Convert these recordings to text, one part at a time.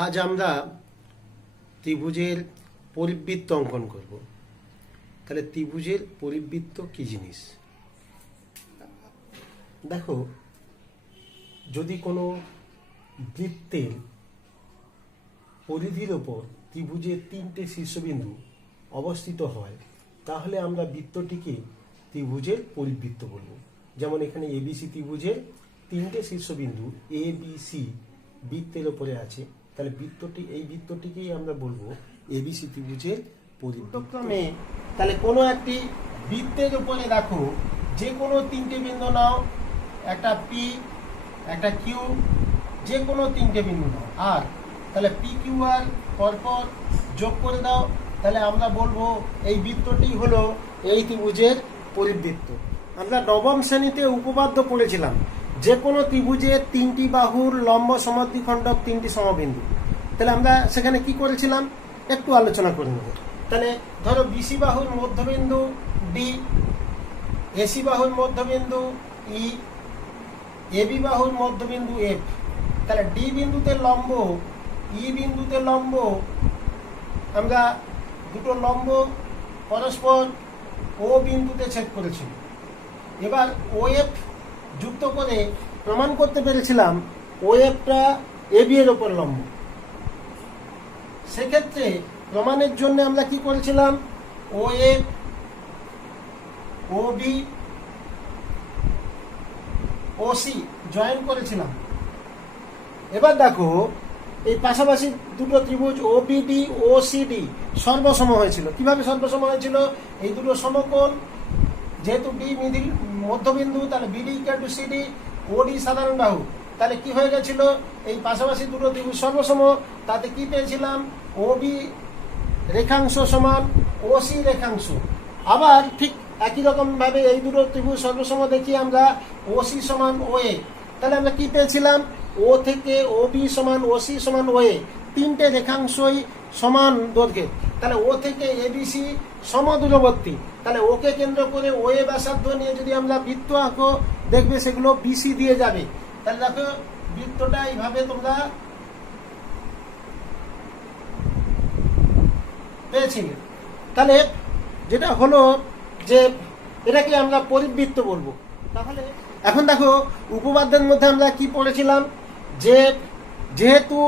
আজ আমরা ত্রিভুজের পরিবৃত্ত অঙ্কন করব। তাহলে ত্রিভুজের পরিবৃত্ত কি জিনিস? দেখো, যদি কোনো বৃত্তের পরিধির ওপর ত্রিভুজের তিনটে শীর্ষবিন্দু অবস্থিত হয়, তাহলে আমরা বৃত্তটিকে ত্রিভুজের পরিবৃত্ত বলব। যেমন এখানে এবিসি ত্রিভুজের তিনটে শীর্ষবিন্দু এ বি সি বৃত্তের ওপরে আছে, তাহলে এই বৃত্তটিকেই আমরা বলবো এবিসি ত্রিভুজের পরিবৃত্ত। তাহলে কোনো একটি বৃত্তের উপরে দেখো, যে কোনো তিনটে বিন্দু নাও, একটা পি, একটা কিউ, যে কোনো তিনটে বিন্দু নাও, আর তাহলে পি কিউ আর পরপর যোগ করে দাও, তাহলে আমরা বলবো এই বৃত্তটি হলো এই ত্রিভুজের পরিবৃত্ত। আমরা নবম শ্রেণীতে উপপাদ্য পড়েছিলাম, যে কোনো ত্রিভুজের তিনটি বাহুর লম্ব সমদ্বিখণ্ডক তিনটি সমবিন্দু। তাহলে আমরা সেখানে কি করেছিলাম একটু আলোচনা করে নেব। তাহলে ধরো বিসি বাহুর মধ্যবিন্দু ডি, এসি বাহুর মধ্যবিন্দু ই, এবি বাহুর মধ্যবিন্দু এফ। তাহলে ডি বিন্দুতে লম্ব, ই বিন্দুতে লম্ব, আমরা দুটো লম্ব পরস্পর ও বিন্দুতে ছেদ করেছি। এবার ও এফ যুক্ত করে প্রমাণ করতে পেরেছিলাম ও এফটা এবি এর ওপর লম্ব। সেক্ষেত্রে প্রমাণের জন্য আমরা কি করেছিলাম, ও এফ ও বি ও সি জয়েন করেছিলাম। এবার দেখো, এই পাশাপাশি দুটো ত্রিভুজ ও বিডি ও সিডি সর্বসম হয়েছিল। কিভাবে সর্বসম হয়েছিল? এই দুটো সমকোণ, যেহেতু ডি মধ্যবিন্দু, তাহলে বিডি ইকুয়াল টু সিডি, ওডি সাধারণ বাহু। তাহলে কি হয়ে গেছিল, এই পাশাপাশি দুটো ত্রিভুজ সর্বসম, তাতে কি পেয়েছিলাম, ও বি রেখাংশ সমান ও সি রেখাংশ। আবার ঠিক একই রকম ভাবে এই দুটো ত্রিভুজ সর্বসম দেখি আমরা ও সি সমান ও এ। তাহলে আমরা কি পেয়েছিলাম, ও থেকে ও বি সমান ও সি সমান ও এ, তিনটে রেখাংশই সমান দৈর্ঘ্যের। তাহলে ও থেকে এবিসি সমদূরবর্তী। তাহলে ওকে কেন্দ্র করে ও এ ব্যাসার্ধ নিয়ে যদি আমরা বৃত্ত আঁকো, দেখবে সেগুলো বিসি দিয়ে যাবে। তাহলে দেখো, বৃত্তটা এইভাবে তোমরা পেয়েছিলে। তাহলে যেটা হলো যে এটাকে আমরা পরিবৃত্ত বলবো। তাহলে এখন দেখো, উপপাদ্যের মধ্যে আমরা কি পড়েছিলাম, যে যেহেতু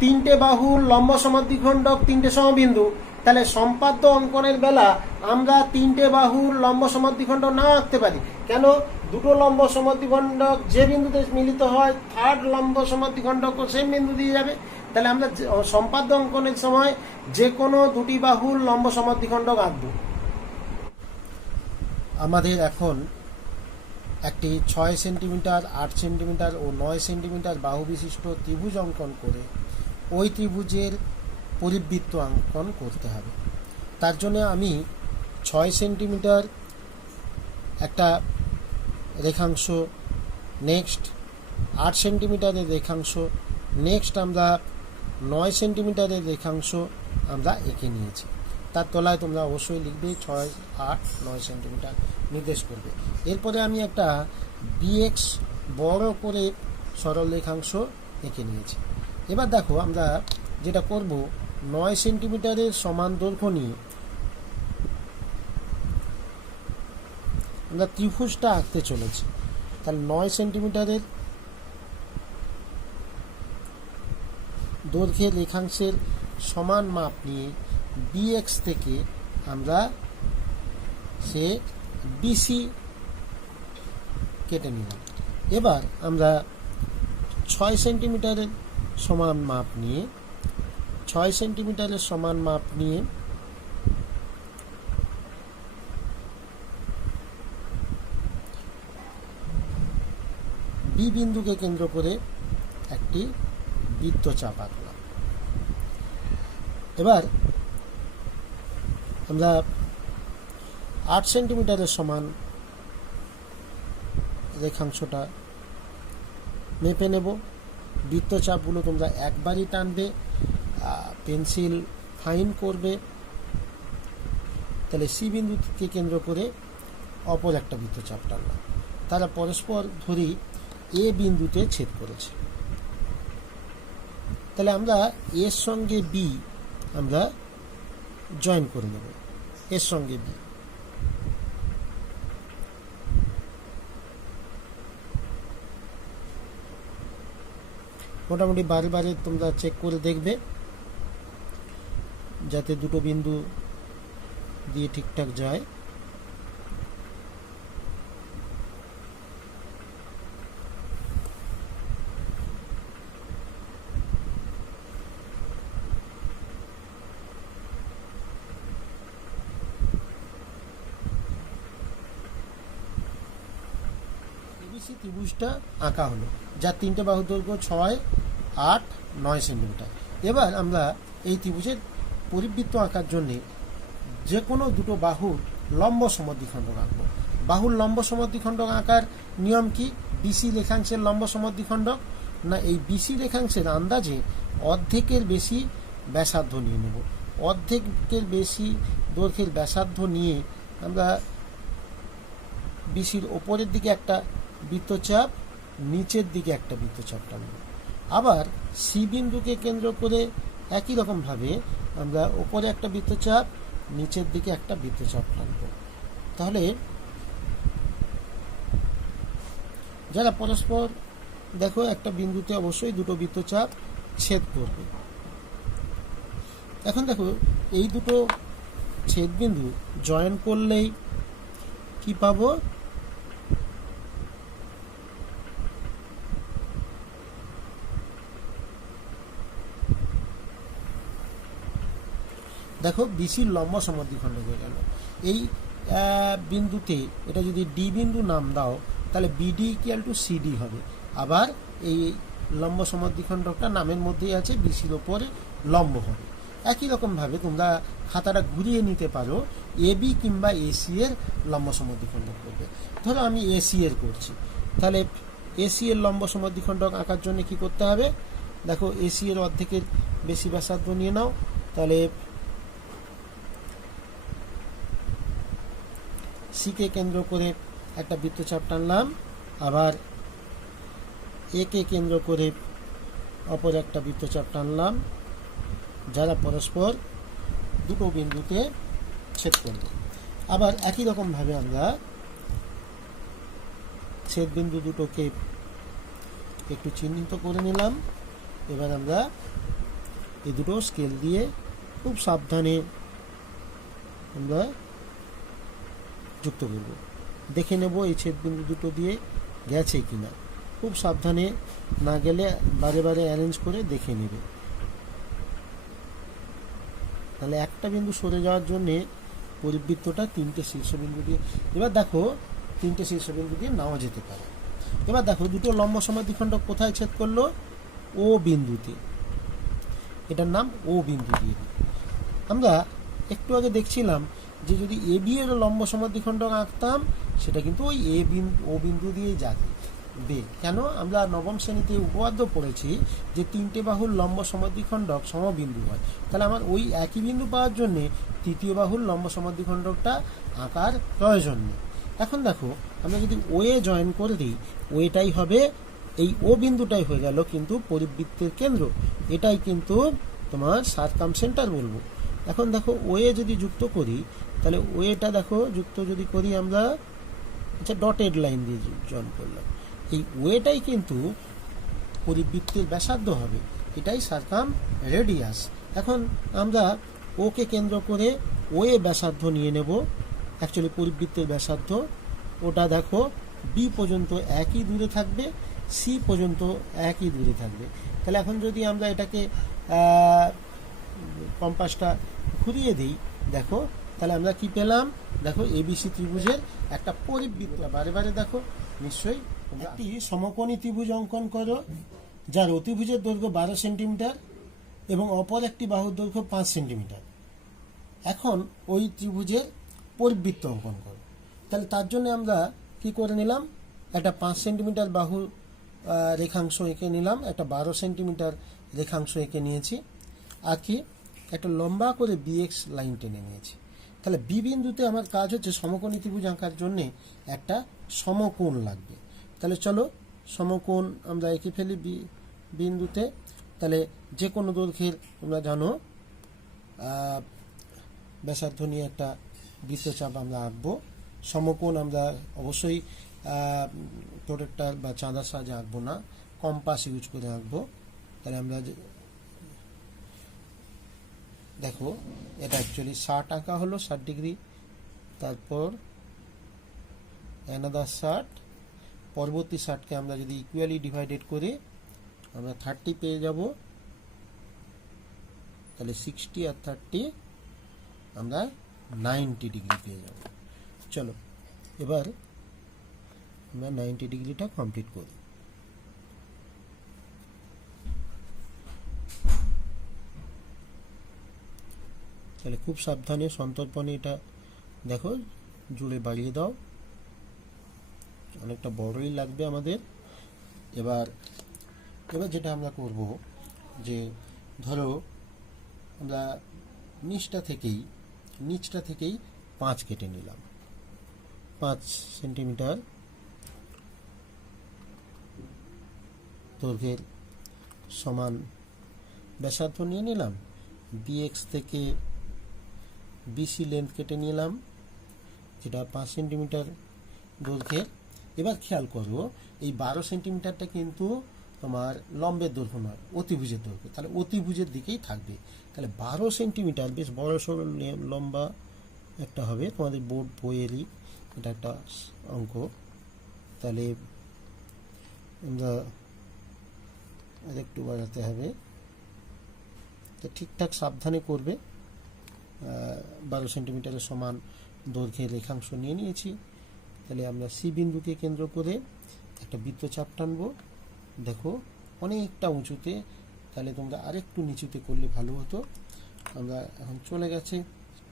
তিনটে বাহুর লম্ব সমদ্বিখণ্ডক তিনটে সমবিন্দু, তাহলে সম্পাদ্য অঙ্কনের বেলা আমরা তিনটে বাহুর লম্ব সমদ্বিখণ্ডক নাও আঁকতে পারি। কেন? দুটো লম্ব সমদ্বিখণ্ডক যে বিন্দুতে মিলিত হয়, থার্ড লম্ব সমদ্বিখণ্ডক সেম বিন্দু দিয়ে যাবে। তাহলে আমরা সম্পাদ্য অঙ্কনের সময় যে কোনো দুটি বাহুর লম্ব সমদ্বিখণ্ডক আঁকবো। আমাদের এখন একটি 6 সেন্টিমিটার, 8 সেন্টিমিটার ও 9 সেন্টিমিটার বাহু বিশিষ্ট ত্রিভুজ অঙ্কন করে ওই ত্রিভুজের পরিবৃত্ত অঙ্কন করতে হবে। তার জন্য আমি 6 সেন্টিমিটার একটা রেখাংশ, নেক্সট 8 সেন্টিমিটারের রেখাংশ, নেক্সট আমরা 9 সেন্টিমিটারের রেখাংশ আমরা এঁকে নিয়েছি। তার তলায় তোমরা অবশ্যই লিখবে 6, 8, 9 সেন্টিমিটার নির্দেশ করবে। এরপরে আমি একটা বিএক্স বড় করে সরল রেখাংশ এঁকে নিয়েছি। এবার দেখো, আমরা যেটা করব, 9 সেন্টিমিটারের সমান দৈর্ঘ্য নিয়ে আমরা ত্রিভুজটা আঁকতে চলেছি। তাহলে 9 সেন্টিমিটারের দৈর্ঘ্যের রেখাংশের সমান মাপ নিয়ে বিএক্স থেকে আমরা সে বিসি কেটে নিলাম। এবার আমরা 6 সেন্টিমিটারের সমান মাপ নিয়ে 6 সেন্টিমিটারের সমান মাপ নিয়ে বি বিন্দুকে কেন্দ্র করে একটি বৃত্তচাপ আঁকলাম। এবার আমরা 8 সেন্টিমিটারের সমান রেখাংশটা মেপে নেব। বৃত্তচাপগুলো তোমরা একবারই টানবে, পেন্সিল ফাইন করবে। তাহলে সি বিন্দুকে কেন্দ্র করে অপর একটা বৃত্তচাপ টানলাম। তারা পরস্পর ধরেই এ বিন্দুতে ছেদ করেছে। তাহলে আমরা এর সঙ্গে বি আমরা জয়েন করে নেব, এর সঙ্গে বি। মোটামুটি বারে বারে তোমরা চেক করে দেখবে যাতে দুটো বিন্দু দিয়ে ঠিকঠাক যায়। এবিসি ত্রিভুজটা আঁকা হলো, যার তিনটে বাহুর দৈর্ঘ্য 6, 8, 9 সেন্টিমিটার। এবার আমরা এই ত্রিভুজের পরিবৃত্ত আঁকার জন্যে যে কোনো দুটো বাহুর লম্ব সমদ্বিখণ্ডক আঁকবো। বাহুর লম্ব সমদ্বিখণ্ডক আঁকার নিয়ম কি? বিসি রেখাংশের লম্ব সমদ্বিখণ্ডক, না এই বিসি রেখাংশের আন্দাজে অর্ধেকের বেশি ব্যাসার্ধ নিয়ে নেব। অর্ধেকের বেশি দৈর্ঘ্যের ব্যাসার্ধ নিয়ে আমরা বিসির ওপরের দিকে একটা বৃত্তচাপ, নিচের দিকে একটা বৃত্তচাপ টানব। আবার সি বিন্দুকে কেন্দ্র করে একই রকমভাবে আমরা ওপরে একটা বৃত্তচাপ, নিচের দিকে একটা বৃত্তচাপ টানব। তাহলে যারা পরস্পর দেখো একটা বিন্দুতে অবশ্যই দুটো বৃত্তচাপ ছেদ করবে। এখন দেখো এই দুটো ছেদ বিন্দু জয়েন করলেই কি পাবো? দেখো বিসির লম্ব সমদ্বিখণ্ডক হয়ে গেল। এই বিন্দুতে এটা যদি ডি বিন্দু নাম দাও তাহলে বিডি ইকুয়াল টু সিডি হবে। আবার এই লম্ব সমদ্বিখণ্ডকটা নামের মধ্যেই আছে, বিসির ওপরে লম্ব হবে। একই রকমভাবে তোমরা খাতাটা ঘুরিয়ে নিতে পারো, এবি কিংবা এসি এর লম্ব সমদ্বিখণ্ডক করবে। ধরো আমি এসি এর করছি, তাহলে এসি এর লম্ব সমদ্বিখণ্ডক আঁকার জন্য কি করতে হবে? দেখো এসি এর অর্ধেকের বেশি ব্যাসার্ধ নিয়ে নাও, তাহলে সিকে কেন্দ্র করে একটা বৃত্তচাপ টানলাম, আবার একে কেন্দ্র করে অপর একটা বৃত্তচাপ টানলাম, যারা পরস্পর দুটো বিন্দুতে ছেদ করবে। আবার একই রকমভাবে আমরা ছেদ বিন্দু দুটোকে একটু চিহ্নিত করে নিলাম। এবার আমরা এই দুটো স্কেল দিয়ে খুব সাবধানে আমরা যুক্ত করব। দেখে নেব এই ছেদ বিন্দু দুটো দিয়ে গেছে কিনা। খুব সাবধানে, না গেলে বারে বারে অ্যারেঞ্জ করে দেখে নেবে। তাহলে একটা বিন্দু সরে যাওয়ার জন্যে পরিবৃত্তটা তিনটে শীর্ষবিন্দু দিয়ে, এবার দেখো তিনটে শীর্ষবিন্দু দিয়ে নাও যেতে পারে। এবার দেখো দুটো লম্ব সমদ্বিখণ্ডক কোথায় ছেদ করলো? ও বিন্দুতে। এটার নাম ও বিন্দু দিয়ে দিই। আমরা একটু আগে দেখছিলাম যে যদি এ বি এর লম্ব সমদ্বিখণ্ডক আঁকতাম সেটা কিন্তু ওই ও বিন্দু দিয়েই যাবে। কেন? আমরা নবম শ্রেণীতে উপপাদ্য পড়েছি যে তিনটে বাহুর লম্ব সমদ্বিখণ্ডক সমবিন্দু হয়। তাহলে আমার ওই একই বিন্দু পাওয়ার জন্যে তৃতীয় বাহুর লম্ব সমদ্বিখণ্ডকটা আঁকার প্রয়োজন নেই। এখন দেখো আমরা যদি ওয়ে জয়েন করে দিই, ওয়েটাই হবে, এই ও বিন্দুটাই হয়ে গেল কিন্তু পরিবৃত্তের কেন্দ্র। এটাই কিন্তু তোমার সার্কামসেন্টার বলবো। এখন দেখো ওয়ে যদি যুক্ত করি, তাহলে ওয়েটা দেখো যুক্ত যদি করি আমরা, আচ্ছা ডটেড লাইন দিয়ে জয়েন করলাম, এই ওয়েটাই কিন্তু পরিবৃত্তের ব্যাসার্ধ হবে, এটাই সার্কাম রেডিয়াস। এখন আমরা ওকে কেন্দ্র করে ওয়ে ব্যাসার্ধ নিয়ে নেব। অ্যাকচুয়ালি পরিবৃত্তের ব্যাসার্ধ ওটা দেখো বি পর্যন্ত একই দূরে থাকবে, সি পর্যন্ত একই দূরে থাকবে। তাহলে এখন যদি আমরা এটাকে কম্পাসটা ঘুরিয়ে দিই, দেখো তাহলে আমরা কি পেলাম? দেখো এবিসি ত্রিভুজের একটা পরিবৃত্ত। বারে বারে দেখো নিশ্চয়ই একটি সমকোণী ত্রিভুজ অঙ্কন করো যার অতিভুজের দৈর্ঘ্য 12 সেন্টিমিটার এবং অপর একটি বাহুর দৈর্ঘ্য 5 সেন্টিমিটার। এখন ওই ত্রিভুজের পরিবৃত্ত অঙ্কন করো। তাহলে তার জন্য আমরা কি করে নিলাম? একটা 5 সেন্টিমিটার বাহু রেখাংশ এঁকে নিলাম, একটা 12 সেন্টিমিটার রেখাংশ এঁকে নিয়েছি, আর কি একটা লম্বা করে বিএক্স লাইন টেনে নিয়েছি। তাহলে বি বিন্দুতে আমার কাজ হচ্ছে সমকোণী ত্রিভুজ আঁকার জন্যে একটা সমকোণ লাগবে। তাহলে চলো সমকোণ আমরা এঁকে ফেলি বি বিন্দুতে। তাহলে যে কোনো দৈর্ঘ্যের তোমরা জানো ব্যাসার্ধ নিয়ে একটা বৃত্তচাপ আমরা আঁকবো। সমকোণ আমরা অবশ্যই প্রোটেক্টর বা চাঁদার সাহায্যে আঁকবো না, কম্পাস ইউজ করে আঁকবো। তাহলে আমরা দেখো এটা অ্যাকচুয়ালি 60 আঁকা হলো, 60 ডিগ্রি, তারপর অ্যানাদার 60, পরবর্তী 60কে আমরা যদি ইকুয়ালি ডিভাইডেড করি আমরা 30 পেয়ে যাব। তাহলে 60 আর 30 আমরা 90 ডিগ্রি পেয়ে যাব। চলো এবার আমরা 90 ডিগ্রিটা কমপ্লিট করি। তাহলে খুব সাবধানে সন্তর্পণে এটা দেখো জুড়ে বাড়িয়ে দাও, অনেকটা বড়ই লাগবে আমাদের। এবার যেটা আমরা করব যে ধরো আমরা নিচটা থেকেই 5 কেটে নিলাম, 5 সেন্টিমিটার দৈর্ঘ্যের সমান ব্যাসার্ধ নিয়ে নিলাম, বিএক্স থেকে বিসি লেন্থ কেটে নিলাম যেটা 5 সেন্টিমিটার দৈর্ঘ্যের। এবার খেয়াল করো এই 12 সেন্টিমিটারটা কিন্তু তোমার লম্বের দৈর্ঘ্য নয়, অতিভুজের দৈর্ঘ্য, তাহলে অতিভুজের দিকেই থাকবে। তাহলে 12 সেন্টিমিটার বেশ বড় সড়ো লম্বা একটা হবে, তোমাদের বোর্ড বইয়েরই এটা একটা অঙ্ক। তাহলে আমরা আরেকটু বাড়াতে হবে, তো ঠিকঠাক সাবধানে করবে। 12 সেন্টিমিটারের সমান দৈর্ঘ্যের রেখাংশ নিয়ে নিয়েছি। তাহলে আমরা সি বিন্দুকে কেন্দ্র করে একটা বৃত্তচাপ টানবো। দেখো অনেকটা উঁচুতে, তাহলে তোমরা আরেকটু নিচুতে করলে ভালো হতো। আমরা এখন চলে গেছে,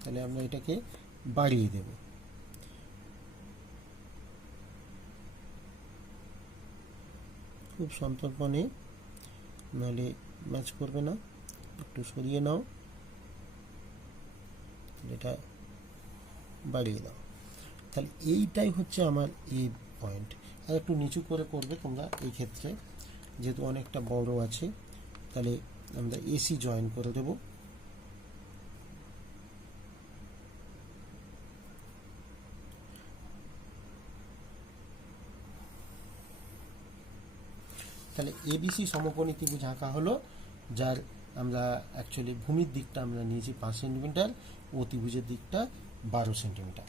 তাহলে আমরা এটাকে বাড়িয়ে দেব। খুব সন্তর্পণে, নাহলে ম্যাচ করবে না, একটু সরিয়ে নাও, এটা বাড়িয়ে দাও। তাহলে এইটাই হচ্ছে আমার এই পয়েন্ট। আর একটু নিচু করে করবে তোমরা এই ক্ষেত্রে, যেহেতু অনেকটা বড় আছে। তাহলে আমরা এসি জয়েন করে দেব। তাহলে এবিসি সমকোণী ত্রিভুজ আঁকা হলো, যার আমরা অ্যাকচুয়ালি ভূমির দিকটা আমরা নিয়েছি 5 সেন্টিমিটার, অতিভুজের দিকটা 12 সেন্টিমিটার।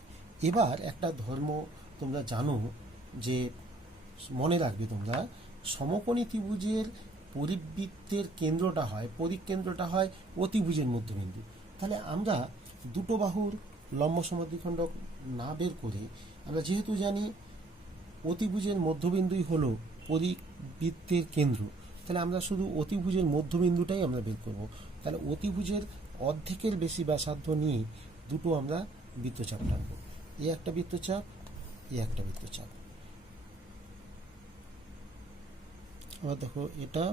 এবার একটা ধর্ম তোমরা জানো যে, মনে রাখবে তোমরা, সমকোণী ত্রিভুজের পরিবৃত্তের কেন্দ্রটা হয়, পরিকেন্দ্রটা হয় অতিভুজের মধ্যবিন্দু। তাহলে আমরা দুটো বাহুর লম্ব সমদ্বিখণ্ডক না বের করে আমরা যেহেতু জানি অতিভুজের মধ্যবিন্দুই হলো পরিবৃত্তের কেন্দ্র, তাহলে আমরা শুধু অতিভুজের মধ্যবিন্দুটাই আমরা বের করব। তাহলে অতিভুজের অর্ধেকের বেশি ব্যাসার্ধ নিয়ে দুটো আমরা বৃত্তচাপ টানবো, এই একটা বৃত্তচাপ, এই একটা বৃত্তচাপ। আবার দেখো এটা,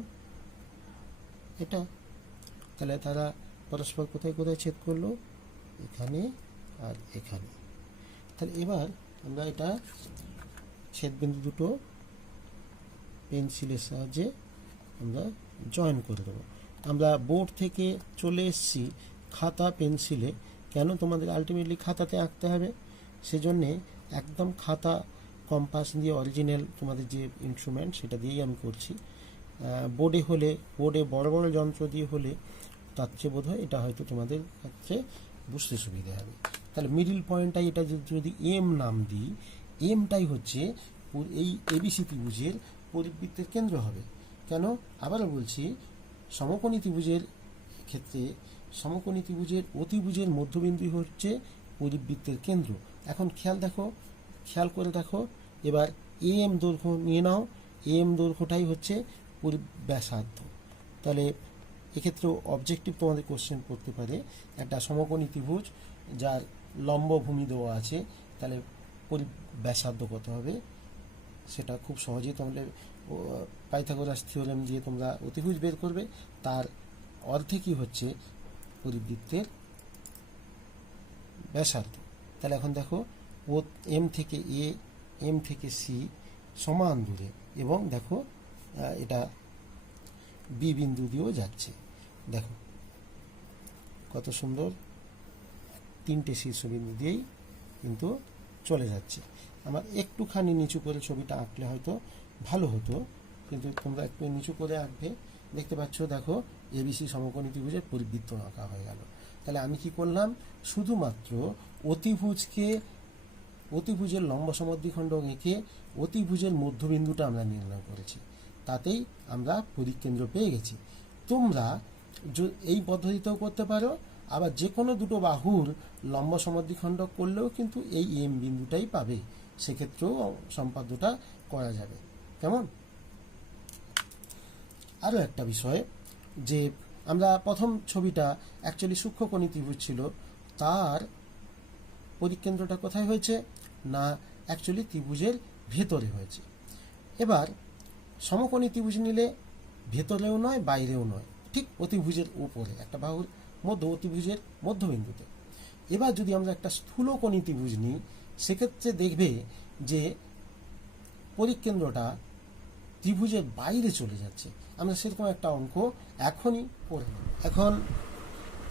তাহলে তারা পরস্পর কোথায় কোথায় ছেদ করলো, এখানে আর এখানে। তাহলে এবার আমরা এটা ছেদবিন্দু দুটো পেন্সিলের সাহায্যে আমরা জয়েন করে দেবো। আমরা বোর্ড থেকে চলে এসেছি খাতা পেন্সিলে, কেন তোমাদের আলটিমেটলি খাতাতে আঁকতে হবে, সেজন্যে একদম খাতা কম্পাস দিয়ে অরিজিনাল তোমাদের যে ইনস্ট্রুমেন্ট সেটা দিয়েই আমি করছি। বোর্ডে বড় বড় যন্ত্র দিয়ে হলে তার চেয়ে বোধ হয় এটা হয়তো তোমাদের কাছে বুঝতে সুবিধা হবে। তাহলে মিডিল পয়েন্টটাই এটা যদি এম নাম দিই, এমটাই হচ্ছে এই এবিসি ত্রিভুজের পরিবৃত্তের কেন্দ্র হবে। কেন আবারও বলছি, সমকোণী ত্রিভুজের ক্ষেত্রে সমকোণী ত্রিভুজের অতিভুজের মধ্যবিন্দু হচ্ছে পরিবৃত্তের কেন্দ্র। এখন খেয়াল করে দেখো, এবার এম দৈর্ঘ্য নিয়ে নাও, এম দৈর্ঘ্যটাই হচ্ছে ব্যাসার্ধ। তাহলে এক্ষেত্রেও অবজেক্টিভ তোমাদের কোশ্চেন করতে পারে, একটা সমকোণী ত্রিভুজ যার লম্ব ভূমি দেওয়া আছে, তাহলে ব্যাসার্ধ কত হবে সেটা খুব সহজেই তোমাদের পাইথাগোরাস থিওরেম দিয়ে তোমরা অতিভুজ বের করবে, তার অর্ধেকই হচ্ছে পরিবৃত্তের ব্যাসার্ধ। তাহলে এখন দেখো ও এম থেকে এ, এম থেকে সি সমান দূরে, এবং দেখো এটা বি বিন্দু দিয়েও যাচ্ছে। দেখো কত সুন্দর, তিনটে শীর্ষবিন্দু দিয়েই কিন্তু চলে যাচ্ছে। আমার একটুখানি নিচু করে ছবিটা আঁকলে হয়তো ভালো হতো, কিন্তু তোমরা একটু নিচু করে আঁকবে। দেখতে পাচ্ছ, দেখো এবিসি সমকোণী ত্রিভুজের পরিবৃত্ত আঁকা হয়ে গেল। তাহলে আমি কি করলাম, শুধুমাত্র অতিভুজের লম্ব সমদ্বিখণ্ড এঁকে অতিভুজের মধ্যবিন্দুটা আমরা নির্ণয় করেছি, তাতেই আমরা পরিকেন্দ্র পেয়ে গেছি। তোমরা এই পদ্ধতিতেও করতে পারো, আবার যে কোনো দুটো বাহুর লম্ব সমদ্বিখণ্ড করলেও কিন্তু এই এম বিন্দুটাই পাবে, সেক্ষেত্রেও সম্পাদ্যটা করা যাবে। কেমন? আরও একটা বিষয়, যে আমরা প্রথম ছবিটা অ্যাকচুয়ালি সূক্ষ্মকোণী ত্রিভুজ ছিল, তার পরিকেন্দ্রটা কোথায় হয়েছে না অ্যাকচুয়ালি ত্রিভুজের ভেতরে হয়েছে। এবার সমকোণী ত্রিভুজ নিলে ভেতরেও নয় বাইরেও নয়, ঠিক অতিভুজের উপরে একটা বাহুর মধ্যে অতিভুজের মধ্যবিন্দুতে। এবার যদি আমরা একটা স্থূলকোণী ত্রিভুজ নিই, সেক্ষেত্রে দেখবে যে পরিকেন্দ্রটা ত্রিভুজের বাইরে চলে যাচ্ছে। আমরা সেরকম একটা অঙ্ক এখনই পড়ে নেব। এখন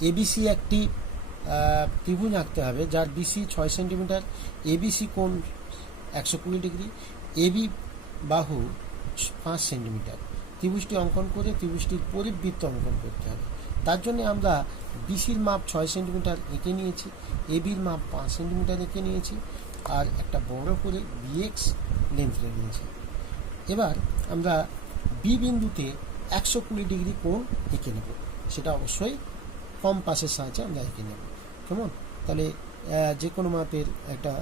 এবিসি একটি ত্রিভুজ আঁকতে হবে, যার বিসি 6 সেন্টিমিটার, এবিসি কোণ 120 ডিগ্রি, এবি বাহু 5 সেন্টিমিটার। ত্রিভুজটি অঙ্কন করে ত্রিভুজটির পরিবৃত্ত অঙ্কন করতে হবে। তার জন্য আমরা বিসির মাপ 6 সেন্টিমিটার এঁকে নিয়েছি, এবির মাপ 5 সেন্টিমিটার এঁকে নিয়েছি, আর একটা বড় করে বিএক্স লেন্থ নিয়েছি। এবার আমরা বি বিন্দুতে 120 ডিগ্রি কোণ এঁকে নেব, সেটা অবশ্যই কম্পাসের সাহায্যে আমরা এঁকে নেব। কেমন? তাহলে যে কোনো মাপের একটা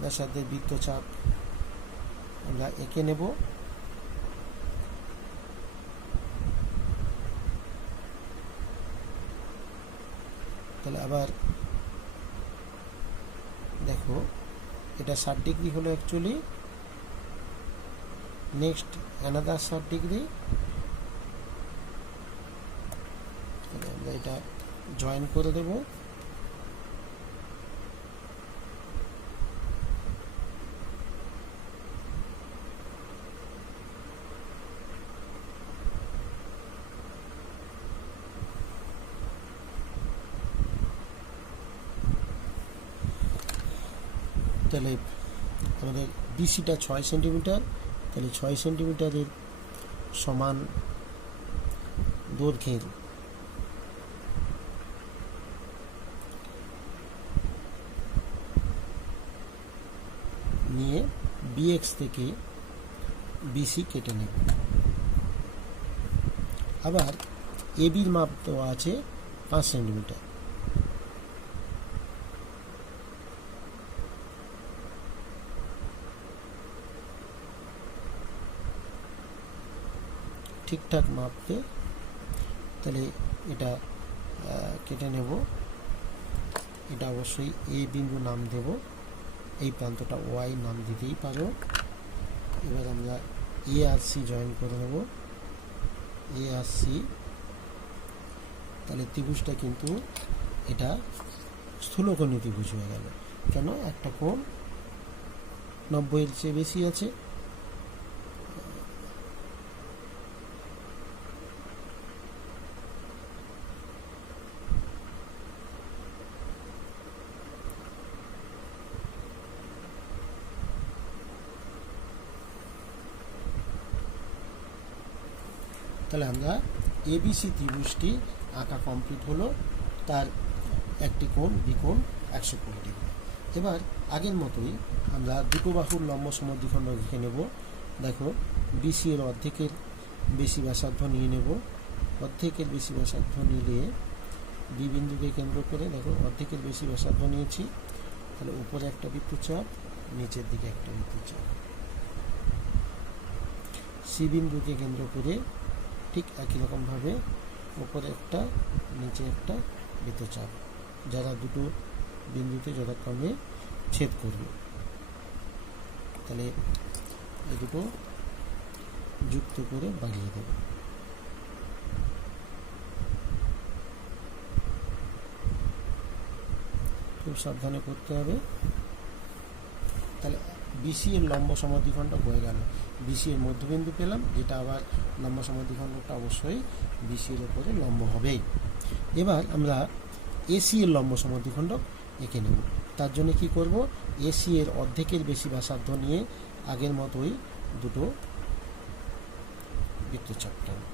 ব্যাসার্ধের বৃত্তচাপ আমরা এঁকে নেব। তাহলে আবার দেখো, এটা 60 ডিগ্রি হলো অ্যাকচুয়ালি, নেক্সট অ্যানাদার 60 ডিগ্রি। তাহলে আমরা এটা জয়েন করে দেব। তাহলে আমাদের বিসিটা 6 সেন্টিমিটার, তাহলে 6 সেন্টিমিটারের সমান দৈর্ঘ্যের নিয়ে বিএক্স থেকে বিসি কেটে নেব। আবার এবির মাপ দেওয়া আছে 5 সেন্টিমিটার। ঠিকঠাক মাপতে, তাহলে এটা কেটে নেব। এটা অবশ্যই এ বিন্দু নাম দেব, এই প্রান্তটা ওয়াই নাম দিতেই পারো। এবার আমরা এ আর সি জয়েন করে নেব, এ আর সি। তাহলে ত্রিভুজটা কিন্তু এটা স্থূলকোণী ত্রিভুজ হয়ে গেল। কেন? একটা কোণ 90-এর চেয়ে বেশি আছে, তাহলে আমরা এবিসি ত্রিভুজটি আঁকা কমপ্লিট হলো। তার একটি কোণ বিকোণ 120 ডিগ্রি। এবার আগের মতোই আমরা দুটো বাহুর লম্ব সমদ্বিখণ্ড লিখে নেব। দেখো, বিসি এর অর্ধেকের বেশি ব্যাসার্ধ নিয়ে নেব। অর্ধেকের বেশি ব্যাসার্ধ নিলে বি বিন্দুকে কেন্দ্র করে, দেখো অর্ধেকের বেশি ব্যাসার্ধ নিয়েছি, তাহলে উপরে একটা বৃত্তচাপ, নিচের দিকে একটা বৃত্তচাপ। সি বিন্দুকে কেন্দ্র করে ঠিক একই রকমভাবে উপরে একটা নিচে একটা বৃত্তচাপ, যারা দুটো বিন্দুতে যথাক্রমে ছেদ করবে। তাহলে এই দুটো যুক্ত করে বাড়িয়ে দেব। খুব সাবধানে করতে হবে। তাহলে বিসি এর লম্ব সমদ্বিখণ্ডক হয়ে গেল। বিসি এর মধ্যবিন্দু পেলাম, যেটা আবার লম্ব সমদ্বিখণ্ডকটা অবশ্যই বিসি এর উপরে লম্ব হবেই। এবার আমরা এসি এর লম্ব সমদ্বিখণ্ডক এঁকে নেব। তার জন্য কি করব, এসি এর অর্ধেকের বেশি ব্যাসার্ধ নিয়ে আগের মতোই দুটো বৃত্তচাপ টানব।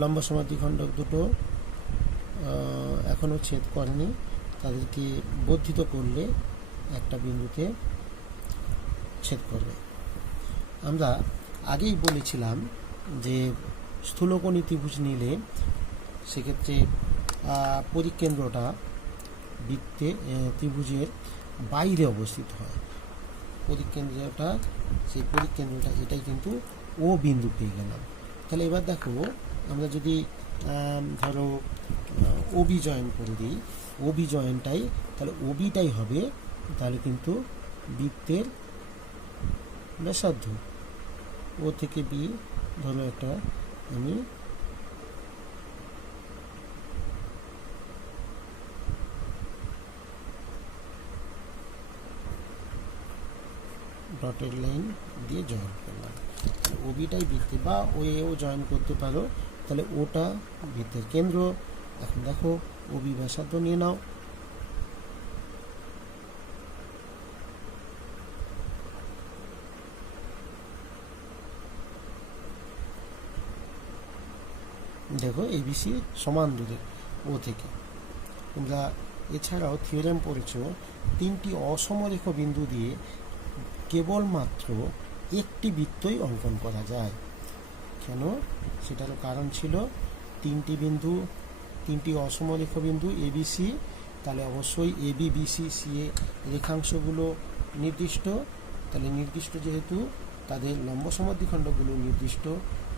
লম্ব সমদ্বিখণ্ডক দুটো এখনও ছেদ করেনি, তাদেরকে বর্ধিত করলে একটা বিন্দুতে ছেদ করবে। আমরা আগেই বলেছিলাম যে স্থূলকোণী ত্রিভুজ নিলে সেক্ষেত্রে পরিকেন্দ্রটা বৃত্তে ত্রিভুজের বাইরে অবস্থিত হয়। সেই পরিকেন্দ্রটা এটাই কিন্তু ও বিন্দু পেয়ে গেলাম। তাহলে এবার দেখো, আমরা যদি ধরো ওবি জয়েন করে দিই, ওবি জয়েনটাই তাহলে ওবিটাই হবে তাহলে কিন্তু বৃত্তের ব্যাসার্ধ। ও থেকে বি ধরো একটা আমি ডটেড লাইন দিয়ে জয়েন করলাম। ওবিটাই বৃত্তে, বা ও এও জয়েন করতে পারো, তাহলে ওটা বৃত্তের কেন্দ্র। এখন দেখো ওবি ব্যাসার্ধ নিয়ে নাও, দেখো এবিসি সমান দূরে ও থেকে। তোমরা এছাড়াও থিওরেম পড়েছ, তিনটি অসমরেখ বিন্দু দিয়ে কেবলমাত্র একটি বৃত্তই অঙ্কন করা যায়। কেন? সেটারও কারণ ছিল তিনটি অসমরেখ বিন্দু এবিসি, তাহলে অবশ্যই এবি বিসি সি এ রেখাংশগুলো নির্দিষ্ট। তাহলে নির্দিষ্ট যেহেতু, তাদের লম্ব সমদ্বিখণ্ডকগুলো নির্দিষ্ট,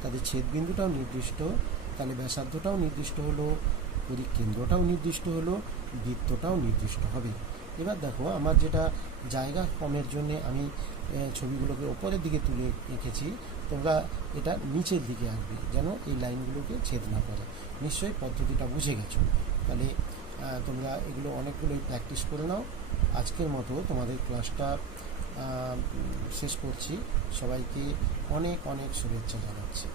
তাদের ছেদবিন্দুটাও নির্দিষ্ট, তাহলে ব্যাসার্ধটাও নির্দিষ্ট হলো, পরিকেন্দ্রটাও নির্দিষ্ট হলো, বৃত্তটাও নির্দিষ্ট হবে। এবার দেখো, আমার যেটা জায়গা কমের জন্য আমি ছবিগুলোকে ওপরের দিকে তুলে এঁকেছি, তোমরা এটা নিচের দিকে আঁকবে যেন এই লাইনগুলোকে ছেদ না করে। নিশ্চয়ই পদ্ধতিটা বুঝে গেছো। তাহলে তোমরা এগুলো অনেকগুলোই প্র্যাকটিস করে নাও। আজকের মতো তোমাদের ক্লাসটা শেষ করছি। সবাইকে অনেক অনেক শুভেচ্ছা জানাচ্ছি।